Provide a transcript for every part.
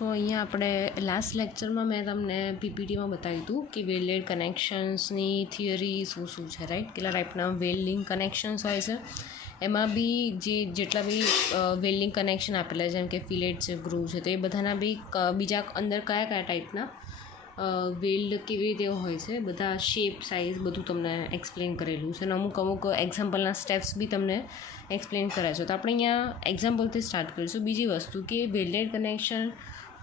સો અહીંયા આપણે લાસ્ટ લેક્ચરમાં મેં તમને પીપીટીમાં બતાવ્યું હતું કે વેલ્ડેડ કનેક્શન્સની થિયરી શું છે, રાઈટ. કેટલા ટાઈપના વેલ્ડિંગ કનેક્શન્સ હોય છે, એમાં બી જેટલા બી વેલ્ડિંગ કનેક્શન આપેલા જેમ કે ફિલેટ છે, ગ્રુવ છે, તો એ બધાના બી બીજા અંદર કયા ટાઈપના વેલ્ડ કેવી રીતે હોય છે, બધા શેપ, સાઇઝ બધું તમને એક્સપ્લેન કરેલું છે અને અમુક એક્ઝામ્પલના સ્ટેપ્સ બી તમને એક્સપ્લેન કર્યા છે. તો આપણે અહીંયા એક્ઝામ્પલથી સ્ટાર્ટ કરીશું. બીજી વસ્તુ કે વેલ્ડેડ કનેક્શન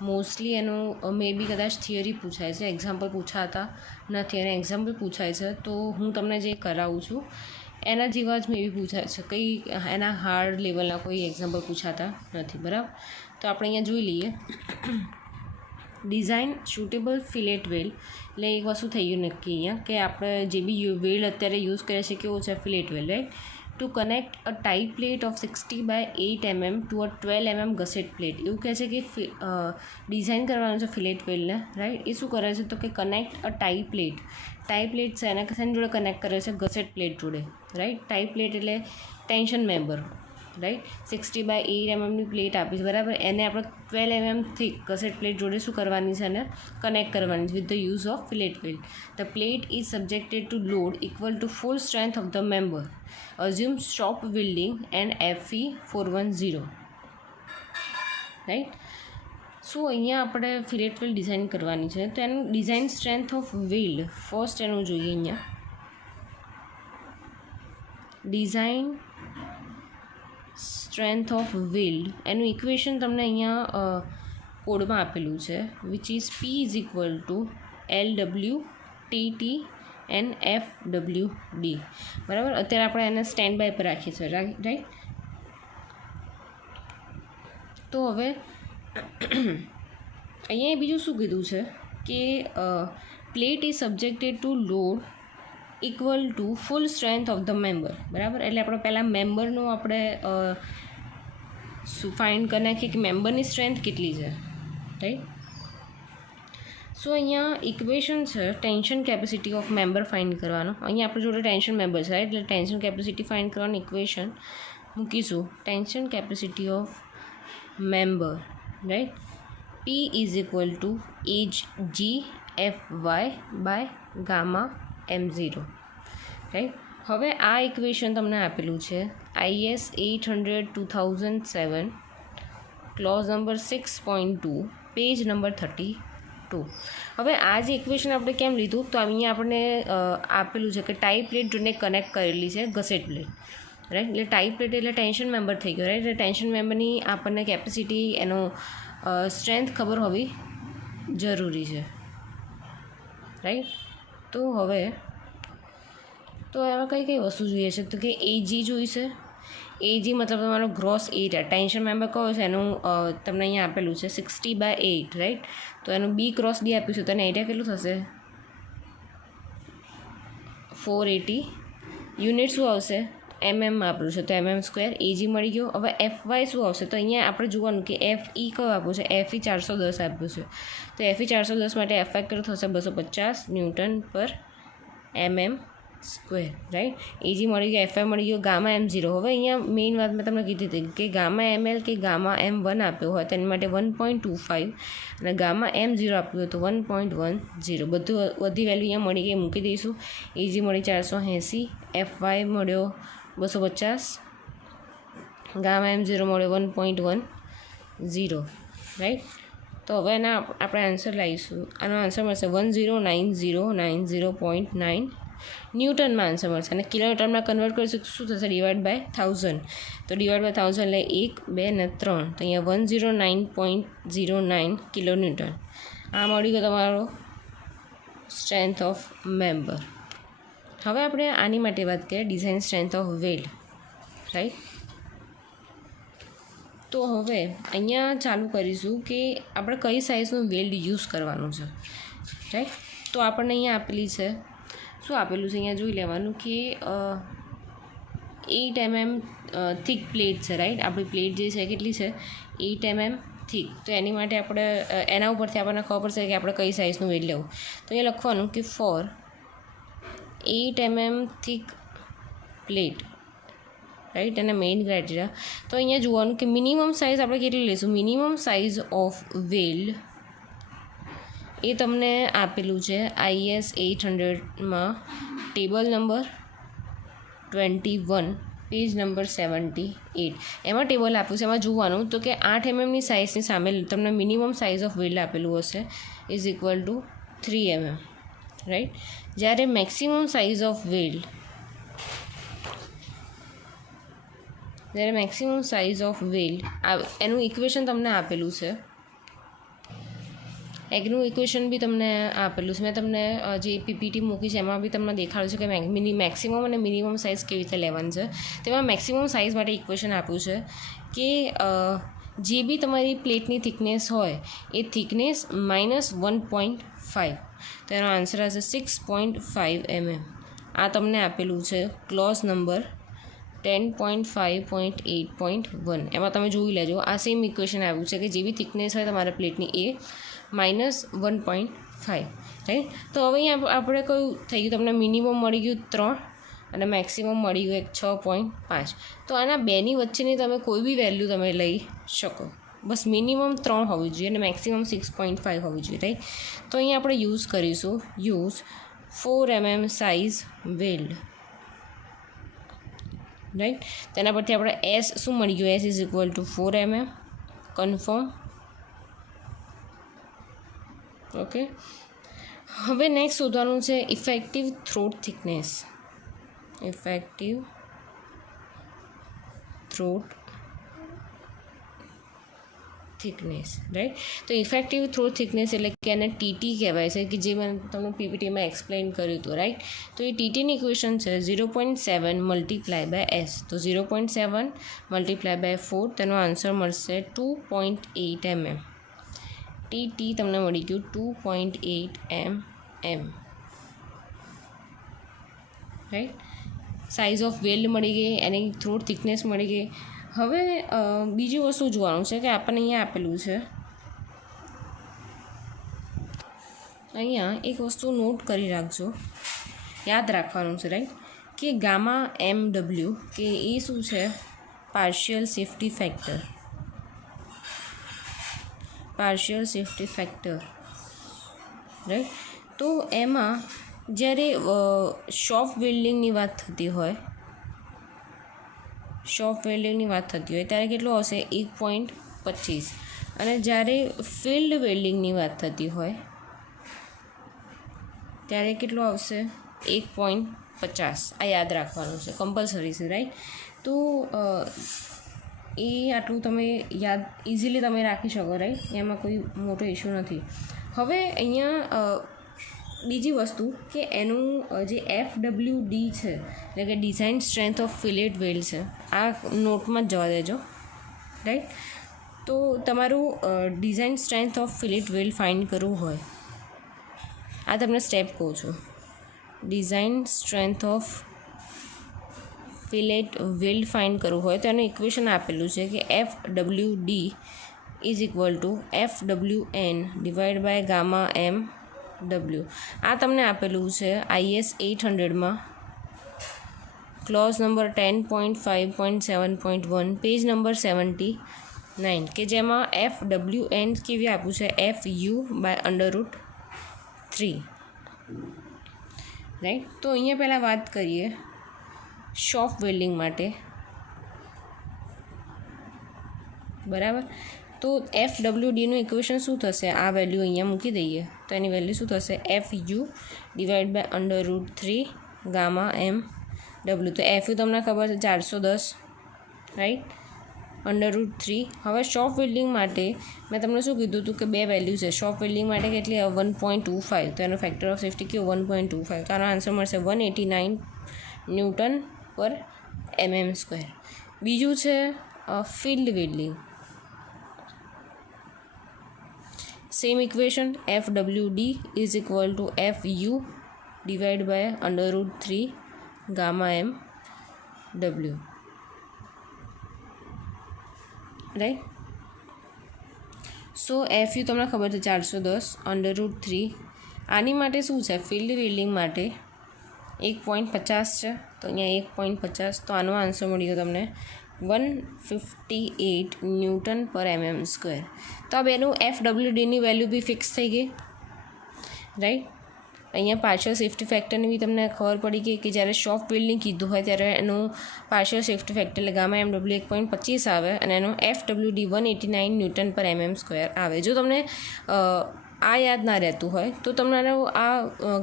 મોસ્ટલી એનું મે બી કદાચ થિયરી પૂછાય છે, એક્ઝામ્પલ પૂછાતા નથી, અને એક્ઝામ્પલ પૂછાય છે તો હું તમને જે કરાવું છું એના જેવા જ મે બી પૂછાય છે, કંઈ એના હાર્ડ લેવલના કોઈ એક્ઝામ્પલ પૂછાતા નથી, બરાબર. તો આપણે અહીંયા જોઈ લઈએ. ડિઝાઇન સુટેબલ ફિલેટ વેલ્ડ, એટલે એક વસ્તુ થઈ ગયું નક્કી અહીંયા કે આપણે જે બી વેલ્ડ અત્યારે યુઝ કરે છે કેવો છે, fillet weld, right. Two connect a tie plate of 60 by 8 mm to a 12 mm gusset plate. એવું કહે છે કે ડિઝાઇન કરવાનું છે ફિલેટ વેલ્ડને, રાઈટ. એ શું કરે છે તો કે કનેક્ટ અ ટાઈ પ્લેટ છે એના શેની જોડે કનેક્ટ કરે છે, ગસેટ પ્લેટ જોડે, રાઈટ. ટાઈ પ્લેટ એટલે ટેન્શન મેમ્બર, રાઈટ. 60 by 8 mmની પ્લેટ આપી છે, બરાબર. એને આપણે 12 mm થીક ગસેટ પ્લેટ જોડે શું કરવાની છે, અને કનેક્ટ કરવાની છે with the use of fillet weld. The plate is subjected to load equal to full strength of the member. Assume shop welding and FE 410, right. So અહીંયા આપણે fillet weld design કરવાની છે, તો એનું design strength of weld first એનું જોઈએ. અહીંયા design strength of weld એનું ઇક્વેશન તમને અહીંયા કોડમાં આપેલું છે, which is P is equal to LWTT and FWD, બરાબર. અત્યારે આપણે એને સ્ટેન્ડ બાય પર રાખીએ છીએ, રાઈટ. તો હવે અહીંયા બીજું શું કીધું છે કે plate is subjected to load equal to full strength of the member, બરાબર. એટલે આપણે પહેલાં મેમ્બરનું આપણે ફાઇન્ડ કરી નાખીએ કે મેમ્બરની સ્ટ્રેન્થ કેટલી છે, રાઈટ. સો અહીંયા ઇક્વેશન છે tension capacity of member find કરવાનો. અહીંયા આપણે જોડે ટેન્શન મેમ્બર છે, રાઈટ. એટલે ટેન્શન કેપેસિટી ફાઇન્ડ કરવાનું ઇક્વેશન મૂકીશું. Tension capacity of member, right. P is equal to HGFY by gamma M0, right. હવે આ ઇક્વેશન તમને આપેલું છે IS 800/2007, clause number 6.2, page number 32. હવે આ જે ઇક્વેશન આપણે કેમ લીધું, તો અહીંયા આપણને આપેલું છે કે ટાઈ પ્લેટ જોડે કનેક્ટ કરેલી છે ગસેટ પ્લેટ, રાઈટ. એટલે ટાઈ પ્લેટ એટલે ટેન્શન મેમ્બર થઈ ગયો, રાઈટ. એટલે ટેન્શન મેમ્બરની આપણને કેપેસિટી એનો સ્ટ્રેન્થ ખબર હોવી જરૂરી છે, રાઈટ. તો હવે તો એમાં કઈ વસ્તુ જોઈએ છે, તો કે AG જોઈશે. AG મતલબ તમારો ગ્રોસ એરિયા. ટેન્શન મેમ્બર કયો છે એનું તમને અહીંયા આપેલું છે 60 by 8, રાઈટ. તો એનું B ક્રોસ D આપ્યું છે, તો એનું એરિયા કેટલું થશે, 480. યુનિટ શું આવશે, MM આપ્યું છે, તો MM². AG મળી ગયો. હવે FY શું આવશે, તો અહીંયા આપણે જોવાનું કે FE કયો આપ્યું છે, FE 410 આપ્યું છે, તો FE 410 માટે FY કેટલું થશે, 250 Nm², રાઈટ. AG મળી ગયો, FY મળી ગયો, ગામા M0. હવે અહીંયા મેઇન વાત મેં તમને કીધી હતી કે ગામા ML કે ગામા M1 આપ્યો હોય તેની માટે 1.25 અને ગામા M0 આપ્યું હોય તો 1.10. બધી વેલ્યુ અહીંયા મળી ગઈ, મૂકી દઈશું. AG મળી 480, FY મળ્યો 250, ગામા M0 મળ્યો 1.10, રાઈટ. તો હવે એના આપણે આન્સર લાવીશું. આનો આન્સર મળશે 109090.9 ન્યૂટનમાં આન્સર મળશે, અને કિલોમીટરમાં કન્વર્ટ કરીશું તો શું થશે, ડિવાઈડ બાય 1000. તો ડિવાઈડ બાય 1000 એટલે 1, 2 ને 3, તો અહીંયા 109.09 કિલોન્યુટન. આ મળી ગયો તમારો સ્ટ્રેન્થ ઓફ મેમ્બર. હવે આપણે આની માટે વાત કરીએ design strength of weld, right. તો હવે અહીંયા ચાલુ કરીશું કે આપણે કઈ સાઇઝનું વેલ્ડ યુઝ કરવાનું છે, રાઈટ. તો આપણને અહીંયા આપેલી છે, શું આપેલું છે અહીંયા જોઈ લેવાનું કે 8 mm થીક પ્લેટ છે, રાઈટ. આપણી પ્લેટ જે છે કેટલી છે, 8 mm થીક. તો એની માટે આપણે એના ઉપરથી આપણને ખબર પડશે કે આપણે કઈ સાઇઝનું વેલ્ડ લેવું. તો અહીંયા લખવાનું કે four 8 mm thick plate right, અને મેઇન ક્રાઇટેરિયા. તો અહીંયા જોવાનું કે મિનિમમ સાઇઝ આપણે કેટલી લઈશું. મિનિમમ સાઇઝ ઓફ વેલ્ડ એ તમને આપેલું છે IS 800માં ટેબલ નંબર 21 પેજ નંબર 78. એમાં ટેબલ આપ્યું છે. એમાં જોવાનું તો કે 8 mmની સાઇઝની સામે તમને મિનિમમ સાઇઝ ઓફ વેલ્ડ આપેલું હશે is equal two 3 mm, right. જ્યારે મેક્સિમમ સાઇઝ ઓફ વેલ્ડ એનું ઇક્વેશન તમને આપેલું છે. એનું ઇક્વેશન બી તમને આપેલું છે. મેં તમને જે PPT મૂકી છે એમાં બી તમને દેખાડ્યું છે કે મેક્સિમમ અને મિનિમમ સાઇઝ કેવી રીતે લેવાની છે. તેમાં મેક્સિમમ સાઇઝ માટે ઇક્વેશન આપ્યું છે કે જે બી તમારી પ્લેટની થિકનેસ હોય એ થિકનેસ -1.5, તો એનો આન્સર હશે 6.5 mm. આ તમને આપેલું છે ક્લોઝ નંબર 10.5.8.1. એમાં તમે જોઈ લેજો. આ સેમ ઇક્વેશન આવ્યું છે કે જે બી થિકનેસ હોય તમારા પ્લેટની એ -1.5, રાઈટ. તો હવે અહીંયા આપણે કયું થઈ ગયું, તમને મિનિમમ મળી ગયું 3 અને મેક્સિમમ મળી ગયું 6.5. તો આના બેની વચ્ચેની તમે કોઈ બી વેલ્યુ તમે લઈ શકો. બસ મિનિમમ 3 હોવી જોઈએ અને મેક્સિમમ 6.5 હોવી જોઈએ, રાઈટ. તો અહીંયા આપણે યુઝ કરીશું 4 mm સાઇઝ વેલ્ડ, રાઈટ. તેના પરથી આપણે S શું મળી ગયું, S is equal two 4 mm. Confirm. Okay. હવે નેક્સ્ટ શોધવાનું છે ઇફેક્ટિવ થ્રોટ થિકનેસ. રાઈટ. તો ઇફેક્ટિવ થ્રોટ થિકનેસ એટલે કે એને TT કહેવાય છે, કે જે મેં તમને PPTમાં એક્સપ્લેન કર્યું હતું, રાઈટ. તો એ TTની ઇક્વેશન છે 0.7 × S. તો 0.7 × 4, તેનો આન્સર મળશે 2.8 mm. TT તમને મળી ગયું 2.8 mm, right. Size of weld મળી ગઈ, એની થ્રોટ થિકનેસ મળી ગઈ. હવે બીજી વસ્તુ જોવાનું છે કે આપણને અહીંયા આપેલું છે, અહીંયા એક વસ્તુ નોટ કરી રાખજો, યાદ રાખવાનું છે, રાઈટ, કે ગામા MW કે એ શું છે, પાર્શિયલ સેફ્ટી ફેક્ટર, રાઈટ. તો એમાં જ્યારે શોપ વેલ્ડિંગની વાત થતી હોય ત્યારે કેટલો હશે 1.25, અને જ્યારે ફિલ્ડ વેલ્ડિંગની વાત થતી હોય ત્યારે કેટલો આવશે 1.50. આ યાદ રાખવાનું છે, કમ્પલસરી છે, રાઈટ. તો એ આટલું તમે યાદ ઇઝીલી તમે રાખી શકો, રાઈટ. એમાં કોઈ મોટો ઇશ્યુ નથી. હવે અહીંયા બીજી વસ્તુ કે એનું જે FWD છે એટલે કે design strength of fillet weld છે, આ નોટમાં જ જવા દેજો, રાઈટ. તો તમારું design strength of fillet weld find કરવું હોય, આ તમને સ્ટેપ કહું છું. Design strength of fillet weld find કરવું હોય તો એનું ઇક્વેશન આપેલું છે કે FWD is equal to FWN divide by gamma MW. આ તમને આપેલું છે IS 800માં ક્લોઝ નંબર 10.5.7.1 પેજ નંબર 79, કે જેમાં FWN કેવી આપ્યું છે FU/√3, રાઈટ. તો અહીંયા પહેલાં વાત કરીએ શોપ વેલ્ડિંગ માટે, બરાબર. તો FWDનું ઇક્વેશન શું થશે, આ વેલ્યુ અહીંયા મૂકી દઈએ તો એની વેલ્યુ શું થશે FU/√3 ગામા MW. તો FU તમને ખબર છે 410, રાઈટ, √3. હવે શોપ વેલ્ડિંગ માટે મેં તમને શું કીધું હતું કે બે વેલ્યુ છે શોપ વેલ્ડિંગ માટે, કેટલી 1.25, તો એનો ફેક્ટર ઓફ સેફ્ટી કેવો 1.25, તો આનો આન્સર મળશે 189 Nm². બીજું છે field welding, same equation FWD is equal to FU/√3 gamma MW, right. So FU તમને ખબર છે 410 √3. આની માટે શું છે ફિલ્ડ વેલ્ડિંગ માટે 1.50 છે, તો અહીંયા 1.50, તો આનો આન્સર મળી ગયો તમને 158 ન્યૂટન પર mm સ્ક્વેર. તો આ બેનું FWDની વેલ્યુ બી ફિક્સ થઈ ગઈ, રાઈટ. અહીંયા પાર્શિયલ સેફ્ટી ફેક્ટરની બી તમને ખબર પડી ગઈ કે જ્યારે શોપ વેલ્ડની કીધું હોય ત્યારે એનું પાર્શિયલ સેફ્ટી ફેક્ટર એટલે ગામા MW 1.25 આવે અને એનું FWD 189 ન્યૂટન પર mm સ્ક્વેર આવે. જો તમને આ યાદ ના રહેતું હોય તો તમારે આ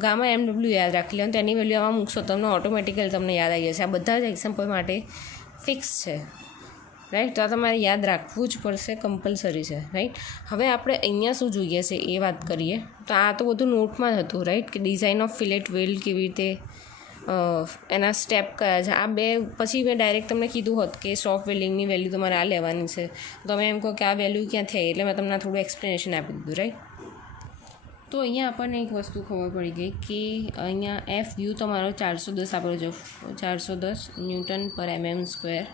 ગામા MW યાદ રાખી લેવાનું, તેની વેલ્યુ આમાં મૂકશો તમને ઓટોમેટિકલી તમને યાદ આવી જશે. આ બધા જ એક્ઝામ્પલ માટે ફિક્સ છે, રાઈટ. તો આ તમારે યાદ રાખવું જ પડશે, કમ્પલસરી છે, રાઈટ. હવે આપણે અહીંયા શું જોઈએ છે એ વાત કરીએ. તો આ તો બધું નોટમાં જ હતું, રાઈટ, કે ડિઝાઇન ઓફ ફિલેટ વેલ્ડ કેવી રીતે એના સ્ટેપ કયા છે. આ બે પછી મેં ડાયરેક્ટ તમને કીધું હોત કે સોફ્ટ વેલ્ડિંગની વેલ્યુ તમારે આ લેવાની છે, તો તમે એમ કહો કે આ વેલ્યુ ક્યાંથી આવી, એટલે મેં તમને થોડું એક્સપ્લેનેશન આપી દીધું, રાઈટ. તો અહીંયા આપણને એક વસ્તુ ખબર પડી ગઈ કે અહીંયા FU તમારો 410 આપેલો છે, 410 ન્યૂટન પર mm સ્ક્વેર,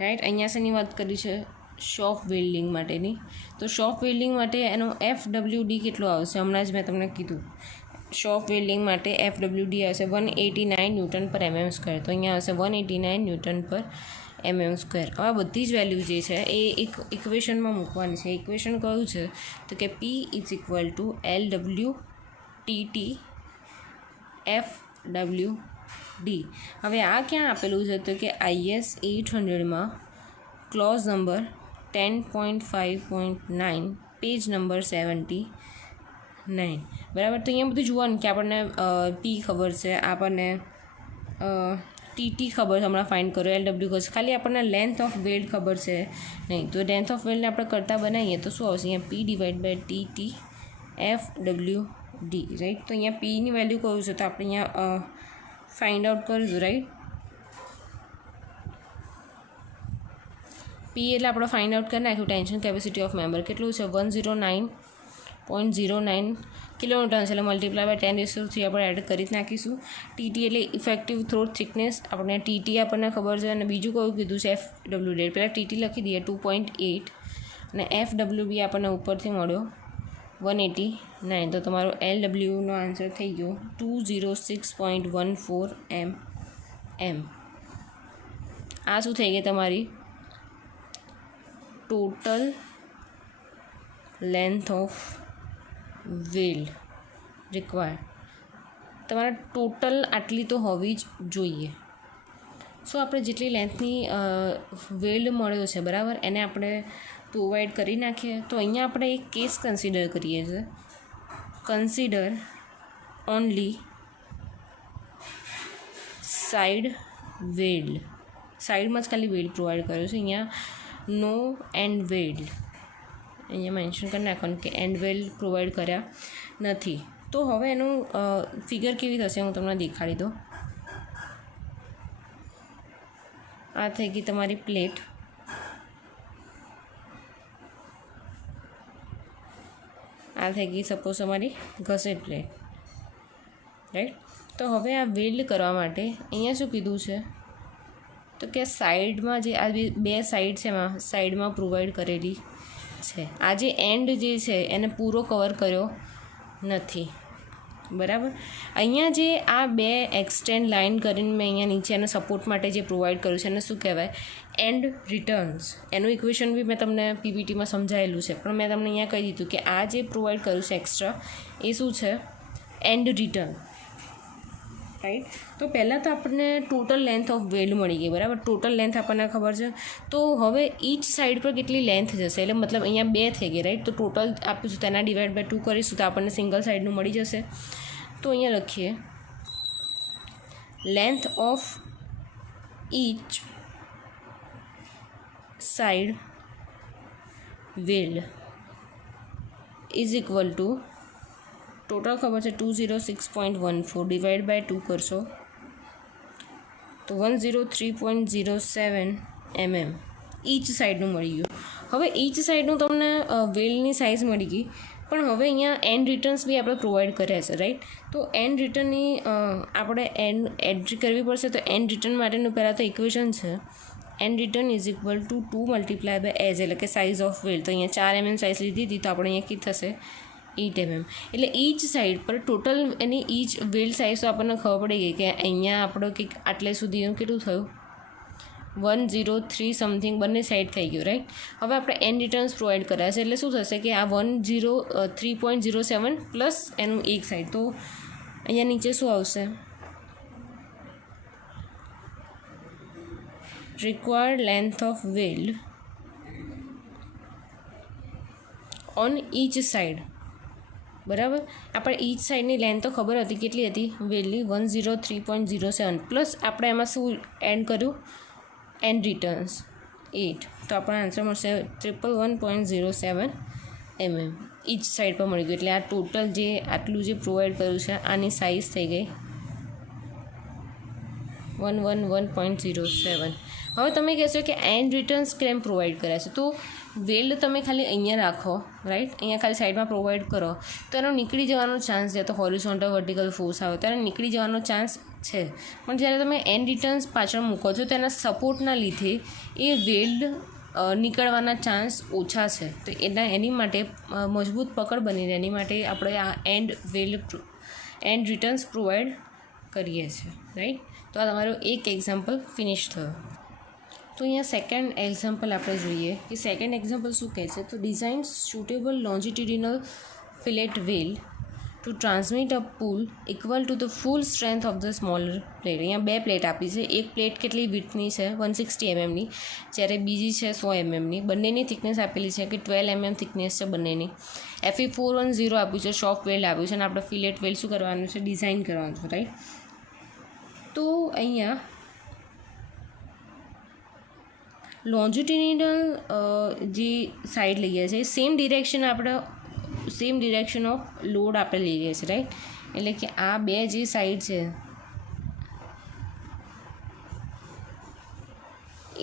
રાઈટ. અહીંયા શેની વાત કરી છે? શોપ વેલ્ડિંગ માટેની. તો શોપ વેલ્ડિંગ માટે એનો FWD કેટલો આવશે? હમણાં જ મેં તમને કીધું, શોપ વેલ્ડિંગ માટે FWD આવશે 189 ન્યૂટન પર mm સ્ક્વેર. તો અહીંયા આવશે 189 ન્યૂટન પર mm સ્ક્વેર. હવે બધી જ વેલ્યુ જે છે એ એક ઇક્વેશનમાં મૂકવાની છે. ઇક્વેશન કયું છે? તો કે P = LWTT FWD. હવે આ ક્યાં આપેલું છે? તો કે IS 800માં ક્લોઝ નંબર 10.5.9 પેજ નંબર 79, બરાબર. તો અહીંયા બધું જોવાનું કે આપણને P ખબર છે, આપણને TT ખબર છે, હમણાં ફાઇન્ડ કરો, LW ખબર છે, ખાલી આપણને લેન્થ ઓફ વેલ્ડ ખબર છે નહીં. તો લેન્થ ઓફ વેલ્ડને આપણે કરતાં બનાવીએ તો શું આવશે? અહીંયા P/TT FWD, રાઈટ. તો અહીંયા Pની વેલ્યુ કયું છે? તો આપણે અહીંયા ફાઇન્ડ આઉટ કરીશું, રાઈટ. P એટલે આપણે ફાઇન્ડ આઉટ કરી નાખ્યું. ટેન્શન કેપેસિટી ઓફ મેમ્બર કેટલું છે? 109.09 કિલોન્યુટન છે, એટલે મલ્ટીપ્લાય બાય 10³ આપણે એડ કરી જ નાખીશું. TT એટલે ઇફેક્ટિવ થ્રોટ થિકનેસ, આપણે TT આપણને ખબર છે. અને બીજું કયું કીધું છે? FWD. પહેલાં TT લખી દઈએ 2.8 અને FWD આપણને ઉપરથી મળ્યો 189. તો તમારો LWનો આન્સર થઈ ગયો 206.14 mm. આ શું થઈ ગઈ? તમારી total length of weld required. તમારે ટોટલ આટલી તો હોવી જ જોઈએ. સો આપણે જેટલી લેન્થની વેલ્ડ મળ્યો છે, બરાબર, એને આપણે પ્રોવાઈડ કરી નાખીએ. તો અહીંયા આપણે એક કેસ કન્સિડર કરીએ છીએ. Consider only side weld. સાઈડમાં જ ખાલી વેલ્ડ પ્રોવાઈડ કર્યો છે. અહીંયા નો એન્ડ વેલ્ડ અહીંયા મેન્શન કરી નાખવાનું કે એન્ડ વેલ્ડ પ્રોવાઈડ કર્યા નથી. તો હવે એનું ફિગર કેવી થશે હું તમને દેખાડી દઉં. આ થઈ ગઈ તમારી પ્લેટ. આ થઈ ગઈ સપોઝ તમારી ઘસેટ પ્લેટ, રાઈટ. તો હવે આ વેલ્ડ કરવા માટે અહીંયા શું કીધું છે? તો કે સાઈડમાં જે આ બે સાઈડ છે એમાં સાઈડમાં પ્રોવાઈડ કરેલી છે. આ જે એન્ડ જે છે એને પૂરો કવર કર્યો નથી, બરાબર. અહીંયા જે આ બે એક્સટેન્ડ લાઇન કરીને મેં અહીંયા નીચે એના સપોર્ટ માટે જે પ્રોવાઈડ કર્યું છે એને શું કહેવાય? And returns. એનું ઇક્વેશન બી મેં તમને PPTમાં સમજાયેલું છે, પણ મેં તમને અહીંયા કહી દીધું કે આ જે પ્રોવાઈડ કર્યું છે એક્સ્ટ્રા એ શું છે? And return, right. તો પહેલાં તો આપણને ટોટલ લેન્થ ઓફ વેલ્ડ મળી ગઈ, બરાબર. ટોટલ લેન્થ આપણને ખબર છે. તો હવે ઈચ સાઈડ પર કેટલી લેન્થ જશે? એટલે મતલબ અહીંયા 2 થઈ ગઈ, રાઈટ. તો ટોટલ આપીશું તેના ડિવાઈડ બાય 2 કરીશું તો આપણને સિંગલ સાઈડનું મળી જશે. તો અહીંયા લખીએ length of each side weld is equal to total ખબર છે 206.14 ડિવાઈડ બાય 2 કરશો તો 103.07 mm ઈચ સાઈડનું મળી ગયું. હવે ઈચ સાઈડનું તમને વેલની સાઇઝ મળી ગઈ, પણ હવે અહીંયા એન્ડ રિટર્ન્સ બી આપણે પ્રોવાઈડ કર્યા છે, રાઈટ. તો એન્ડ રિટર્નની આપણે એન્ટ્રી કરવી પડશે. તો એન્ડ રિટર્ન માટેનું પહેલાં તો ઇક્વેશન છે and return is equal two 2 × એજ, એટલે કે સાઇઝ ઓફ વેલ. તો અહીંયા 4 mm સાઇઝ લીધી હતી, તો આપણે અહીંયા કેટલી થશે? 8 mm. એટલે ઈચ સાઈડ પર ટોટલ એની ઈચ વેલ્ડ સાઇઝ તો આપણને ખબર પડી ગઈ કે અહીંયા આપણો કંઈક આટલે સુધીનું કેટલું થયું 103 સમથિંગ બંને સાઈડ થઈ ગયું, રાઈટ. હવે આપણે એન રિટર્ન્સ પ્રોવાઈડ કર્યા છે એટલે શું થશે કે આ 103.07 પ્લસ એનું એક સાઈડ, તો અહીંયા નીચે શું આવશે, required length of weld on each side. બરાબર, આપણે ઈચ સાઈડની લેન્થ તો ખબર હતી કેટલી હતી વેલ્ડની 103.07 પ્લસ આપણે એમાં શું એડ કર્યું એન્ડ રિટર્ન્સ 8, તો આપણો આન્સર મળશે 111.07 mm ઈચ સાઈડ પર મળી ગયું. એટલે આ ટોટલ જે આટલું જે પ્રોવાઈડ કર્યું છે આની સાઇઝ થઈ ગઈ 111.07. હવે તમે કહેશો કે એન્ડ રિટર્ન્સ કેમ પ્રોવાઈડ કર્યા છે, તો વેલ્ડ તમે ખાલી અહીંયા રાખો, રાઈટ, અહીંયા ખાલી સાઈડમાં પ્રોવાઈડ કરો તો એનો નીકળી જવાનો ચાન્સ છે, તો હોરિઝોન્ટલ વર્ટિકલ ફોર્સ આવે તો એને નીકળી જવાનો ચાન્સ છે. પણ જ્યારે તમે એન્ડ રિટર્ન્સ પાછળ મૂકો છો તો એના સપોર્ટના લીધે એ વેલ્ડ નીકળવાના ચાન્સ ઓછા છે, તો એની માટે મજબૂત પકડ બની રહે એની માટે આપણે આ એન્ડ રિટર્ન્સ પ્રોવાઈડ કરીએ છીએ, રાઈટ. તો આ તમારો એક એક્ઝામ્પલ ફિનિશ થયો. તો અહીંયા સેકન્ડ એક્ઝામ્પલ આપણે જોઈએ કે સેકન્ડ એક્ઝામ્પલ શું કહે છે, તો design suitable longitudinal fillet weld to transmit a pull equal to the full strength of the smaller plate. અહીંયા બે પ્લેટ આપી છે, એક પ્લેટ કેટલી વિડ્થની છે 160 mmની, જ્યારે બીજી છે 100 mmની. બંનેની થિકનેસ આપેલી છે કે 12 mm થિકનેસ છે બંનેની. Fe410 આપ્યું છે, સોફ્ટ વેલ્ડ આપ્યું છે, અને આપણે ફિલેટ વેલ્ડ શું કરવાનું છે, ડિઝાઇન કરવાનું છે, રાઈટ. તો અહીંયા લોન્જિટ્યુડિનલ જે સાઈડ લઈએ છીએ સેમ ડિરેક્શન ઓફ લોડ આપણે લઈએ છીએ, રાઈટ. એટલે કે આ બે જે સાઈડ છે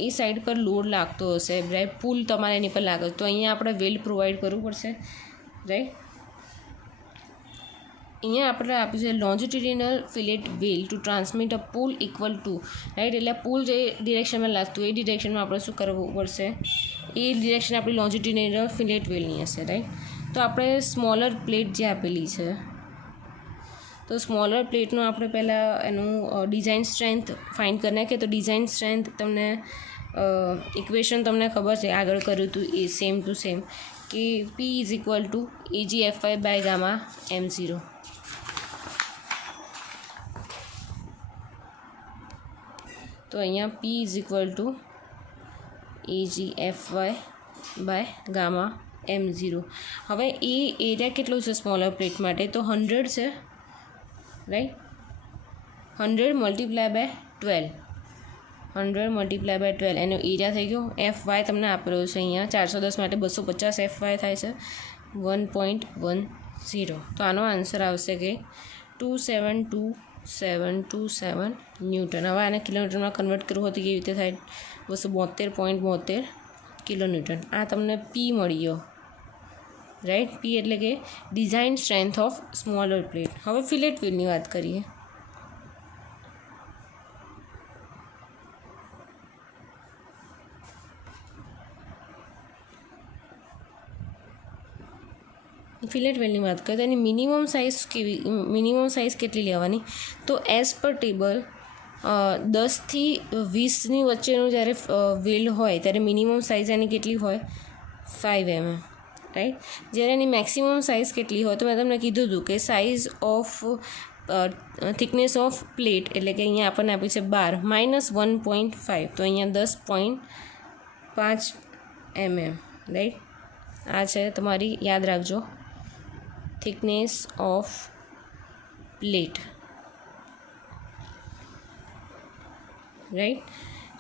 એ સાઈડ પર લોડ લાગતો હશે, રાઈટ, પુલ તમારે એની પર લાગે તો અહીંયા આપણે વેલ્ડ પ્રોવાઈડ કરવું પડશે, રાઈટ. અહીંયા આપણે આપ્યું છે longitudinal fillet weld to transmit a pull equal to, right, એટલે પુલ જે ડિરેક્શનમાં લાગતું એ ડિરેક્શનમાં આપણે શું કરવું પડશે, એ ડિરેક્શન આપણી લોન્જિટ્યુડિનલ ફિલેટ વેલ્ડની હશે, રાઈટ. તો આપણે સ્મોલર પ્લેટ જે આપેલી છે તો સ્મોલર પ્લેટનું આપણે પહેલાં એનું ડિઝાઇન સ્ટ્રેન્થ ફાઇન્ડ કરી નાખીએ. તો ડિઝાઇન સ્ટ્રેન્થ તમને ઇક્વેશન તમને ખબર છે, આગળ કર્યું હતું એ સેમ ટુ સેમ, કે P is equal to AgFy by gamma M0. તો અહીંયા P is equal to AgFy by gamma M0. હવે એ એરિયા કેટલો છે સ્મોલર પ્લેટ માટે, તો 100 છે, right. 100 multiply by 12, 100 multiply by 12 એનો એરિયા થઈ ગયો. Fy તમને આપેલો છે અહીંયા 410 માટે 250 Fy થાય છે 1.10. તો આનો આન્સર આવશે કે 272.727 ન્યૂટન. હવે આને કિલોમીટરમાં કન્વર્ટ કરવું હોય તો કેવી રીતે થાય, 272.72 કિલોન્યુટન. આ તમને P મળી ગયો, રાઈટ. P એટલે કે design strength of smaller plate. હવે ફિલેટ વેલ્ડની વાત કરીએ. ફિલેટ વેલ્ડની વાત કરીએ તો એની મિનિમમ સાઇઝ કેટલી લેવાની, તો એઝ પર ટેબલ 10 થી 20ની વચ્ચેનું જ્યારે વેલ્ડ હોય ત્યારે મિનિમમ સાઇઝ એની કેટલી હોય 5 mm, રાઈટ. જ્યારે એની મેક્સિમમ સાઇઝ કેટલી હોય તો મેં તમને કીધું હતું કે size of thickness of plate, એટલે કે અહીંયા આપણને આપ્યું છે 12 -1.5, તો અહીંયા 10.5 mm, રાઈટ. આ છે તમારી, યાદ રાખજો, થિકનેસ ઓફ પ્લેટ, રાઈટ.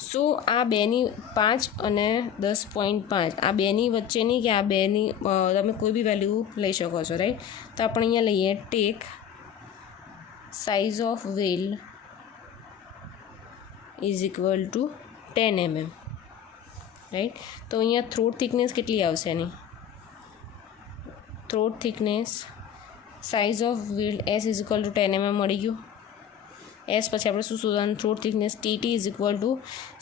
સો આ બેની 5 અને 10.5 આ બેની વચ્ચેની કે આ બેની તમે કોઈ બી વેલ્યુ લઈ શકો છો, રાઈટ. તો આપણે અહીંયા લઈએ take size of weld is equal to 10 mm, right. તો અહીંયા થ્રોટ થિકનેસ કેટલી આવશે એની, throat thickness size of weld S is equal to 10 mm મળી ગયું. S પછી આપણે શું શોધવાનું, throat thickness TT is equal to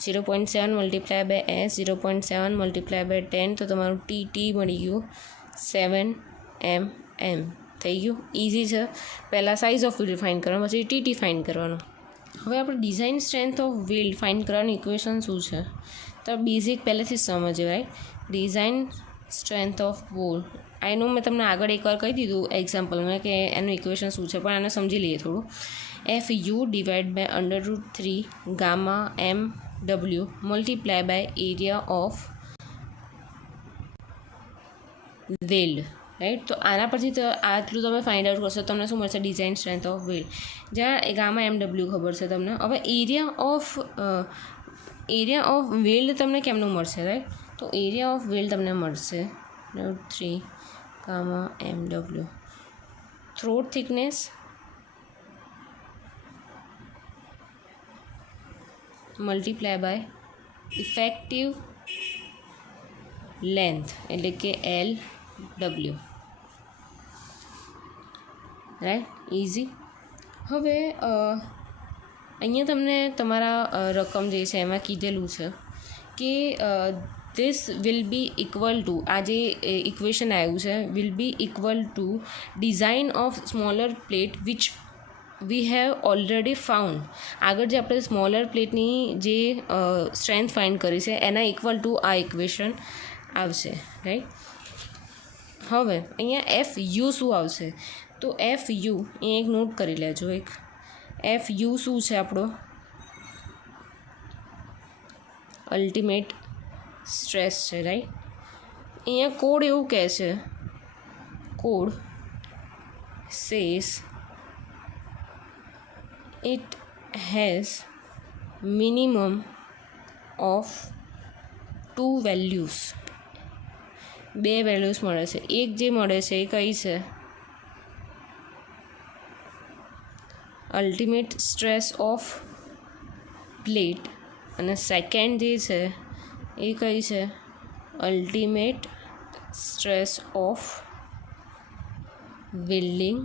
0.7 multiply by S, 0.7 multiply by 10, તો તમારું TT મળી ગયું 7 mm, એમ થઈ ગયું. ઇઝી છે. પહેલાં સાઇઝ ઓફ વ્હીલ ફાઇન્ડ કરવાનું, પછી ટીટી ફાઇન્ડ કરવાનું. હવે આપણે design strength of wheel find કરવાનું ઇક્વેશન શું છે, તો બેઝિક પહેલેથી જ સમજીએ. Right, design strength of wheel આનું મેં તમને આગળ એકવાર કહી દીધું એક્ઝામ્પલમાં કે એનું ઇક્વેશન શું છે, પણ આને સમજી લઈએ થોડું. F U divide by √3 gamma M W multiply by area of weld. Right, તો આના પરથી તો આટલું તમે ફાઇન્ડ આઉટ કરશો, તમને શું મળશે? Design strength of weld. જ્યાં ગામા એમ ડબલ્યુ ખબર છે તમને. હવે એરિયા ઓફ વેલ્ડ તમને કેમનું મળશે? રાઈટ, તો એરિયા ઓફ વેલ્ડ તમને મળશે √3 gamma M W. Throat thickness multiply by effective length એટલે કે LW. Right, easy. હવે અહીંયા તમને તમારા રકમ જે છે એમાં કીધેલું છે કે this will be equal to, આ જે ઇક્વેશન આવ્યું છે will be equal to design of smaller plate which we have already found. આગળ જે આપણે સ્મોલર પ્લેટની જે સ્ટ્રેન્થ ફાઇન્ડ કરી છે એના ઇક્વલ ટુ આ ઇક્વેશન આવશે. રાઈટ, હવે અહીંયા એફ યુ શું આવશે? તો એફ યુ અહીંયા એક નોટ કરી લેજો. એક એફ યુ શું છે? આપણો અલ્ટિમેટ સ્ટ્રેસ છે. રાઈટ, અહીંયા કોડ એવું કહે છે, code says it has minimum of 2 values. 2 values મળે છે. એક જે મળે છે એ કઈ છે? Ultimate stress of plate. અને સેકન્ડ જે છે એ કઈ છે? Ultimate stress of welding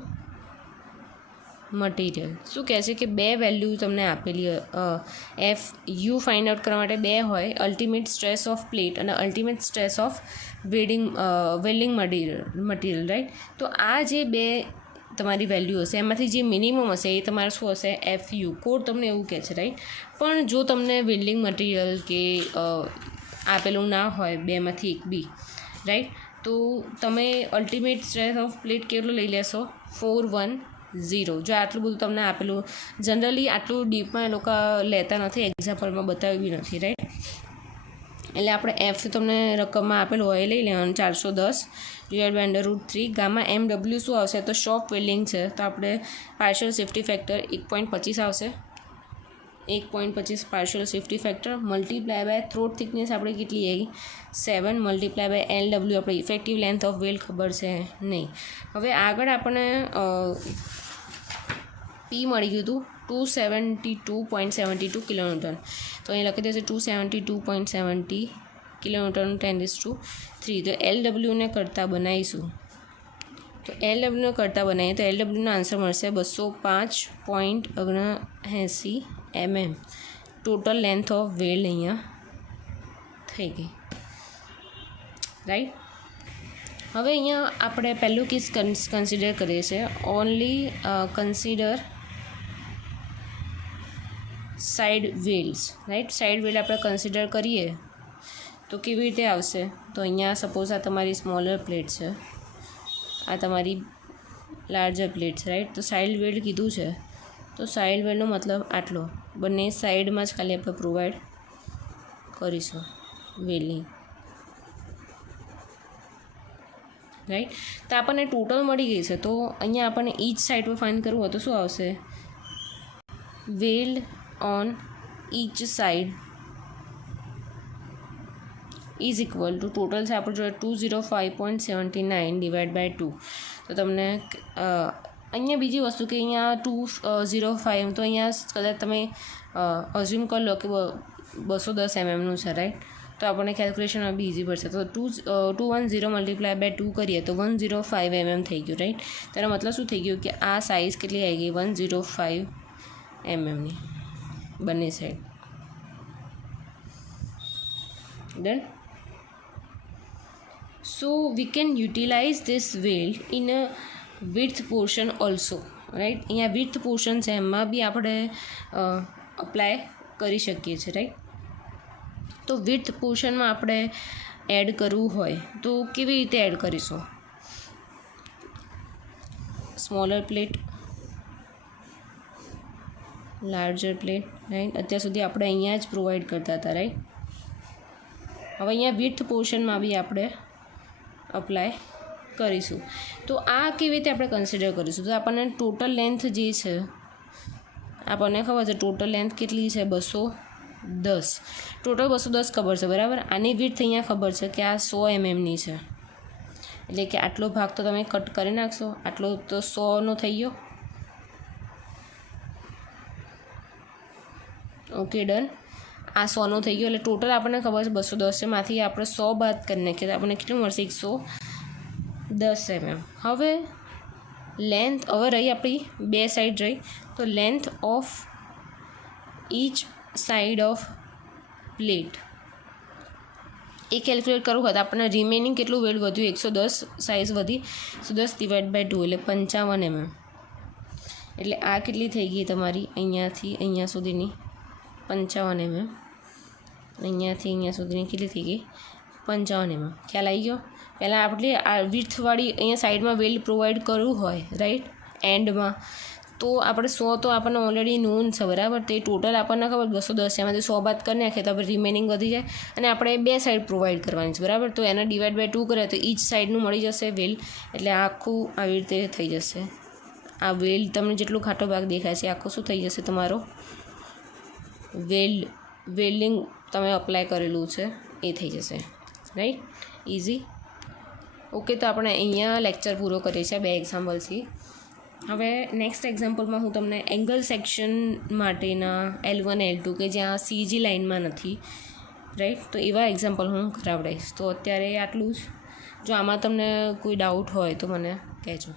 material. શું કહે છે કે 2 વેલ્યુ તમને આપેલી, એફ યુ ફાઇન્ડ આઉટ કરવા માટે 2 હોય, અલ્ટિમેટ સ્ટ્રેસ ઓફ પ્લેટ અને ultimate stress of welding material. Right, તો આ જે 2 તમારી વેલ્યુ હશે એમાંથી જે મિનિમમ હશે એ તમારે શું હશે? F U. કોડ તમને એવું કહે છે. રાઈટ, પણ જો તમને વેલ્ડિંગ મટીરિયલ કે આપેલું ના હોય 2માંથી એક બી, રાઈટ, તો તમે અલ્ટિમેટ સ્ટ્રેસ ઓફ પ્લેટ કેટલું લઈ લેશો? 410. જો આટલું બધું તમને આપેલું, જનરલી આટલું ડીપમાં એ લોકો લેતા નથી, એક્ઝામ્પલમાં બતાવ્યું બી નથી. રાઈટ, એટલે આપણે એફ તમને રકમમાં આપેલું હોય એ લઈ લેવાનું. 410 / √3 ગામા એમ ડબલ્યુ શું આવશે? તો શોપ વેલ્ડિંગ છે તો આપણે પાર્શિયલ સેફ્ટી ફેક્ટર 1.25 આવશે. 1.25 partial safety factor multiply by throat thickness આપણે કેટલી આવી? 7 મલ્ટીપ્લાય બાય LW. આપણે ઇફેક્ટિવ લેન્થ ઓફ વેલ્ડ ખબર છે નહીં. હવે આગળ આપણને પી મળી ગયું હતું 272.72 કિલોન્યુટન. તો અહીં લખી દેશે 272.70 કિલોન્યુટન 10⁻3. તો LWને કરતાં બનાવીશું, તો LWને કરતાં બનાવીએ તો LWનો આન્સર મળશે 205.79 mm. Total length of weld અહીંયા થઈ ગઈ. રાઈટ, હવે અહીંયા આપણે પહેલું કેસ કન્સિડર કરીએ છીએ. Only consider side welds. Right, side weld આપણે કન્સિડર કરીએ તો કેવી રીતે આવશે? તો અહીંયા સપોઝ આ તમારી સ્મોલર પ્લેટ છે, આ તમારી લાર્જર પ્લેટ છે. રાઈટ, તો સાઇડ વેલ્ડ કીધું છે તો સાઇડ વેલ્ડનો મતલબ આટલો, બંને સાઈડમાં જ ખાલી આપણે પ્રોવાઈડ કરીશું વેલ્ડિંગ. રાઈટ, તો આપણને ટોટલ મળી ગઈ છે. તો અહીંયા આપણને ઈચ સાઇડ પર ફાઇન્ડ કરવું હોય તો શું આવશે? Weld on each side is equal to total છે આપણે જોડે 205.79 ડિવાઈડ બાય 2. તો તમને અહીંયા બીજી વસ્તુ કે અહીંયા 205, તો અહીંયા કદાચ તમે અઝ્યુમ કરી લો કે 210 mmનું છે. રાઈટ, તો આપણને કેલ્ક્યુલેશનમાં બી ઇઝી પડશે. તો 210 મલ્ટીપ્લાય બાય 2 કરીએ તો 105 mm થઈ ગયું. રાઈટ, તેનો મતલબ શું થઈ ગયું કે આ સાઇઝ કેટલી આવી ગઈ? 105 mmની બંને side. Done. So we can utilise this weld in a width portion also, right. અહીંયા વિડ્થ પોર્શન છે એમાં બી આપણે અપ્લાય કરી શકીએ છીએ, રાઈટ. તો વિડ્થ પોર્શનમાં આપણે એડ કરવું હોય તો કેવી રીતે એડ કરીશું? Smaller plate, larger plate, right. અત્યાર સુધી આપણે અહીંયા જ પ્રોવાઈડ કરતા હતા, રાઈટ. હવે અહીંયા વિડ્થ પોર્શનમાં બી આપણે અપ્લાય કરીશું. તો આ કેવી રીતે આપણે કન્સિડર કરીશું? તો આપણને ટોટલ લેન્થ જે છે આપણને ખબર છે, ટોટલ લેન્થ કેટલી છે? 210. ટોટલ 210 ખબર છે, બરાબર. આની વિડ્થ અહીંયા ખબર છે કે આ 100 mm છે, એટલે કે આટલો ભાગ તો તમે કટ કરી નાખશો, આટલો તો 100નો થઈ ગયો. Okay, done. આ 100નો થઈ ગયો, એટલે ટોટલ આપણને ખબર છે 210 છે. માંથી આપણે 100 બાદ કરી નાખીએ તો આપણને કેટલું મળશે? 110 mm. હવે લેન્થ, હવે રહી આપણી બે સાઈડ રહી, તો length of each side of plate એ કેલ્ક્યુલેટ કરવું હોય તો આપણને રિમેનિંગ કેટલું વેલ્ડ વધ્યું? 110 સાઇઝ વધી, 110 / 2 એટલે 55 mm. એટલે આ કેટલી થઈ ગઈ તમારી? અહીંયાથી અહીંયા સુધીની 55 mm. અહીંયાથી અહીંયા સુધીની કેટલી થઈ ગઈ? 55 mm. ખ્યાલ આવી ગયો? પહેલાં આપણે આ વિડ્થવાળી અહીંયા સાઈડમાં વેલ્ડ પ્રોવાઈડ કરવું હોય, રાઈટ, એન્ડમાં, તો આપણે 100 તો આપણને ઓલરેડી નોન છે, બરાબર. તો એ ટોટલ આપણને ખબર 210 છે, એમાંથી 100 બાદ કરી નાખીએ તો આપણે રિમેનિંગ વધી જાય. અને આપણે બે સાઈડ પ્રોવાઈડ કરવાની છે, બરાબર. તો એને ડિવાઈડ બાય 2 કરે તો ઈચ સાઈડનું મળી જશે વેલ્ડ. એટલે આખું આવી રીતે થઈ જશે. આ વેલ્ડ તમને જેટલું ખાટો ભાગ દેખાય છે આખું શું થઈ જશે? તમારો વેલ્ડિંગ તમે અપ્લાય કરેલું છે એ થઈ જશે, રાઈટ. ઇઝી. ઓકે, તો આપણે અહીંયા લેક્ચર પૂરો કરીએ છીએ 2 એક્ઝામ્પલથી. હવે નેક્સ્ટ એક્ઝામ્પલમાં હું તમને એંગલ સેક્શન માટેના L1 L2 કે જ્યાં CG લાઇનમાં નથી, રાઈટ, તો એવા એક્ઝામ્પલ હું કરાવડાવીશ. તો અત્યારે આટલું જ. જો આમાં તમને કોઈ ડાઉટ હોય તો મને કહેજો.